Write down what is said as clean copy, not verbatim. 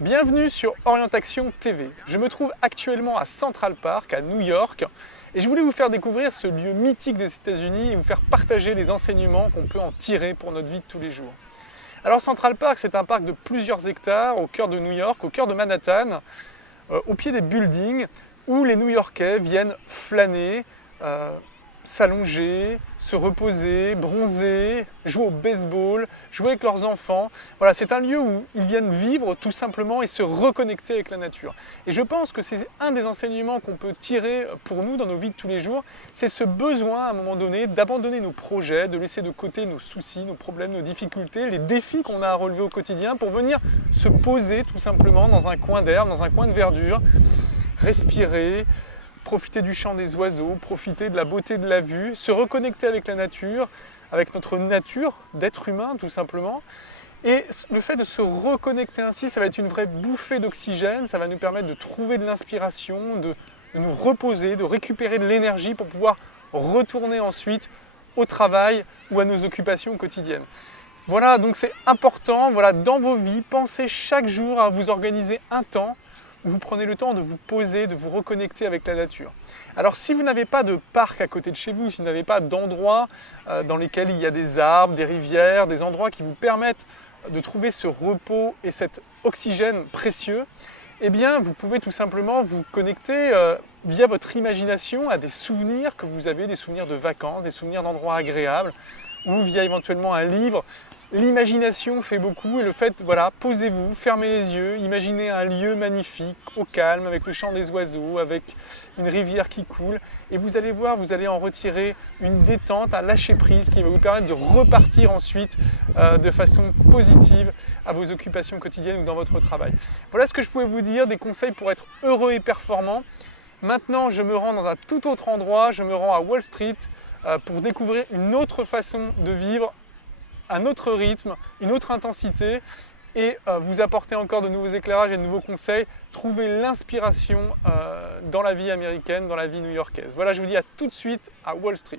Bienvenue sur Orientation TV. Je me trouve actuellement à Central Park, à New York, et je voulais vous faire découvrir ce lieu mythique des États-Unis et vous faire partager les enseignements qu'on peut en tirer pour notre vie de tous les jours. Alors Central Park, c'est un parc de plusieurs hectares au cœur de New York, au cœur de Manhattan, au pied des buildings, où les New-Yorkais viennent flâner, s'allonger, se reposer, bronzer, jouer au baseball, jouer avec leurs enfants. Voilà, c'est un lieu où ils viennent vivre tout simplement et se reconnecter avec la nature. Et je pense que c'est un des enseignements qu'on peut tirer pour nous dans nos vies de tous les jours, c'est ce besoin à un moment donné d'abandonner nos projets, de laisser de côté nos soucis, nos problèmes, nos difficultés, les défis qu'on a à relever au quotidien pour venir se poser tout simplement dans un coin d'herbe, dans un coin de verdure, respirer, profiter du chant des oiseaux, profiter de la beauté de la vue, se reconnecter avec la nature, avec notre nature d'être humain tout simplement. Et le fait de se reconnecter ainsi, ça va être une vraie bouffée d'oxygène, ça va nous permettre de trouver de l'inspiration, de nous reposer, de récupérer de l'énergie pour pouvoir retourner ensuite au travail ou à nos occupations quotidiennes. Voilà, donc c'est important, voilà, dans vos vies, pensez chaque jour à vous organiser un temps où vous prenez le temps de vous poser, de vous reconnecter avec la nature. Alors si vous n'avez pas de parc à côté de chez vous, si vous n'avez pas d'endroits dans lesquels il y a des arbres, des rivières, des endroits qui vous permettent de trouver ce repos et cet oxygène précieux, eh bien vous pouvez tout simplement vous connecter via votre imagination à des souvenirs que vous avez, des souvenirs de vacances, des souvenirs d'endroits agréables, ou via éventuellement un livre. L'imagination fait beaucoup et le fait, voilà, posez-vous, fermez les yeux, imaginez un lieu magnifique, au calme, avec le chant des oiseaux, avec une rivière qui coule et vous allez voir, vous allez en retirer une détente, un lâcher-prise qui va vous permettre de repartir ensuite de façon positive à vos occupations quotidiennes ou dans votre travail. Voilà ce que je pouvais vous dire, des conseils pour être heureux et performant. Maintenant, je me rends dans un tout autre endroit, je me rends à Wall Street pour découvrir une autre façon de vivre, un autre rythme, une autre intensité et vous apporter encore de nouveaux éclairages et de nouveaux conseils, trouver l'inspiration dans la vie américaine, dans la vie new-yorkaise. Voilà, je vous dis à tout de suite à Wall Street.